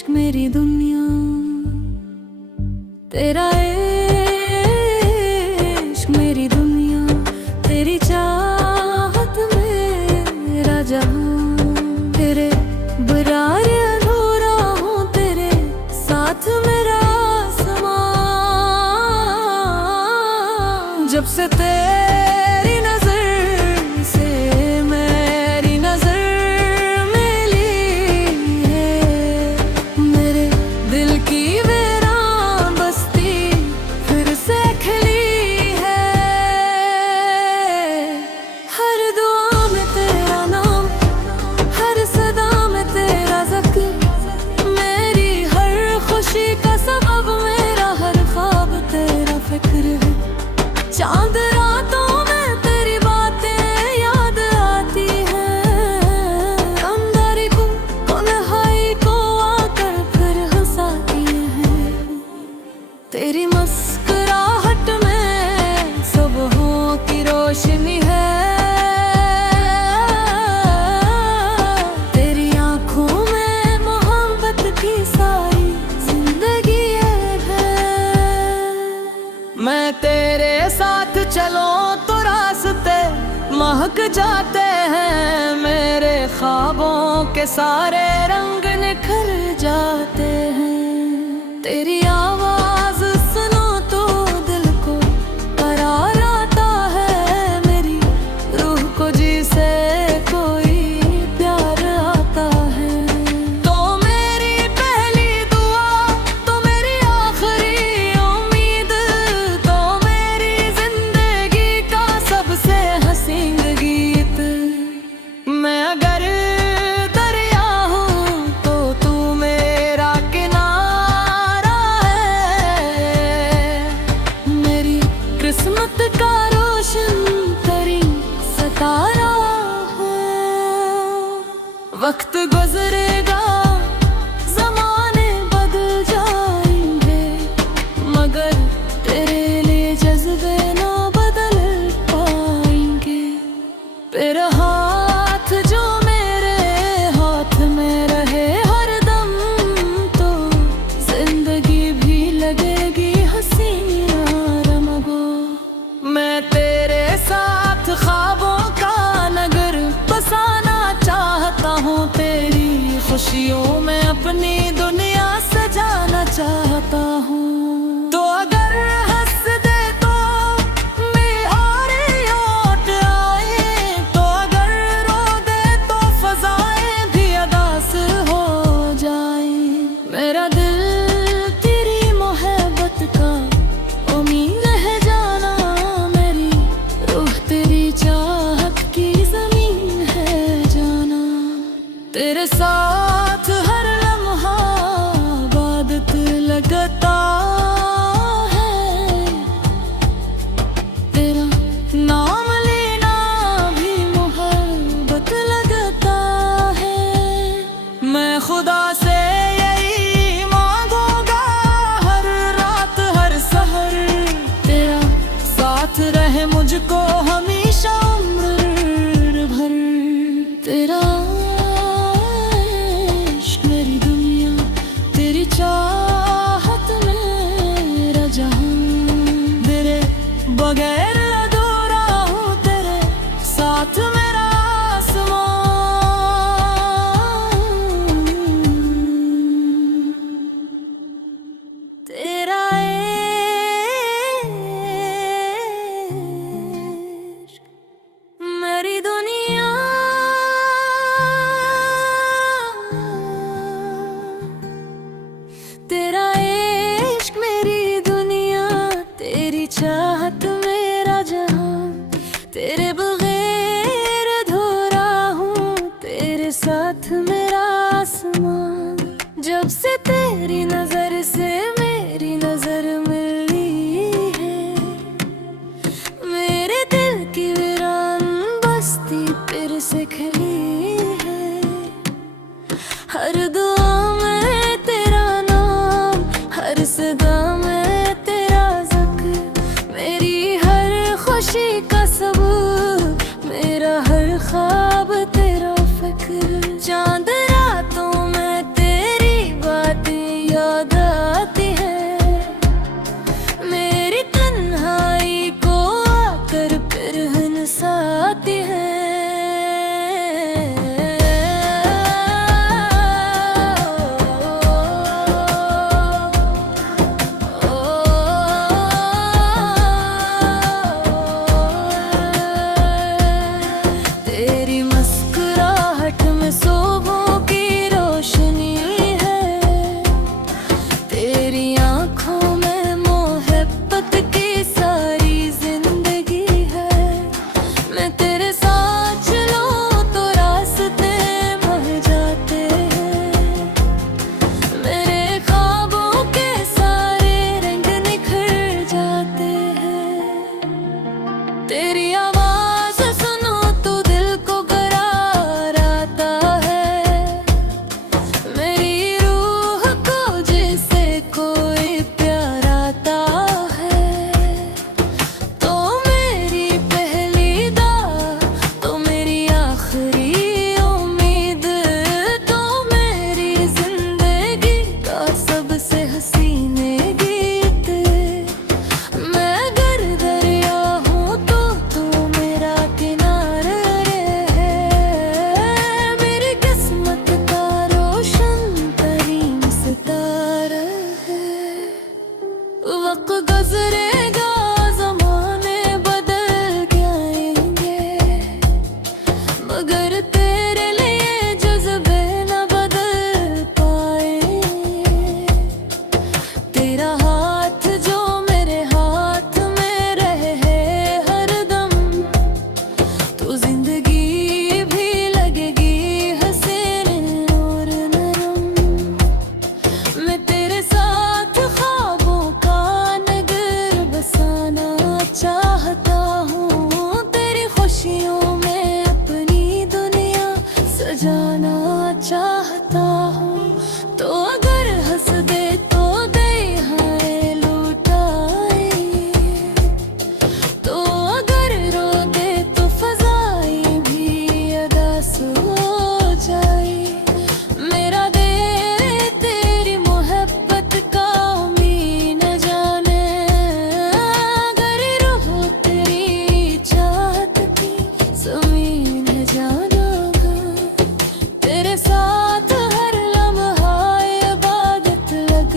इश्क मेरी दुनिया, तेरा इश्क मेरी दुनिया, तेरी चाहत मेरा जहां, तेरे बगैर अधूरा हूँ, तेरे साथ मेरा आसमां। जब से तेरी नजर से मेरी नजर मिली है, मेरे दिल की वीरान बस्ती फिर से खिली है। हर दुआ में तेरा नाम, हर सदा में तेरा ज़िक्र, मेरी हर खुशी का सबब, मेरा हर ख्वाब तेरा फिक्र है। चांद रातों में तेरी बातें याद आती हैं, अंधारी को तन्हाई को आकर फिर हंसाती हैं। तेरी मुस्कुराहट में सुबहों की रोशनी है, तेरी आंखों में मोहब्बत की सारी जिंदगी है। मैं तेरे साथ चलूं तो रास्ते महक जाते हैं, मेरे ख्वाबों के सारे रंग निखर जाते हैं। तेरी आवाज सुनो तो दिल को करार आता है, मेरी रूह को जी से कोई प्यार आता है। तो मेरी पहली दुआ, तो मेरी आखिरी उम्मीद, तो मेरी जिंदगी का सबसे हसीन गीत। मैं अगर दरिया हूँ तो तू मेरा किनारा है, मेरी किस्मत का रोशन तरीन सितारा है। वक्त गुजरेगा, ज़माने बदल जाएंगे, मगर तेरे लिए जज्बे ना बदल पाएंगे। तेरा हाथ जो मेरे हाथ में रहे हरदम, तो जिंदगी भी लगेगी हसीन रमगो। मैं तेरे साथ ख्वाबों का नगर बसाना चाहता हूँ, तेरी खुशियों में अपनी दुनिया सजाना चाहता हूँ। तो अगर हंस दे तो निहारे लौट आए, तो अगर रो दे तो फजाएं भी अदास हो जाए। मेरा दिल तेरी मोहब्बत का उम्मीद है जाना, मेरी रूह तेरी चाहत की जमीन है जाना। तेरे साथ हर लम्हा इबादत लगता है, तेरा नाम लेना भी मोहब्बत लगता है। मैं खुदा से यही मांगूंगा हर रात हर सहर, तेरा साथ रहे मुझको हमेशा उम्र भर। तेरा इश्क मेरी दुनिया, तेरी चाहत मेरा जहां, तेरे बगैर अधूरा हूँ, तेरे साथ मेरा आसमां। तेरा इश्क मेरी दुनिया, तेरा इश्क मेरी दुनिया, तेरी चाहत मेरा जहां, तेरे बगैर अधूरा हूँ, तेरे साथ मेरा आसमां। जब से तेरी नजर से मेरी नजर मिली है, मेरे दिल की वीरान बस्ती फिर से खिली है। हर दुआ में तेरा नाम, हर सदा में तेरा ज़िक्र, मेरी हर खुशी का सबूत, मेरा हर ख्वाब तेरा फिक्र। चांद रातों में तेरी बात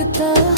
उगता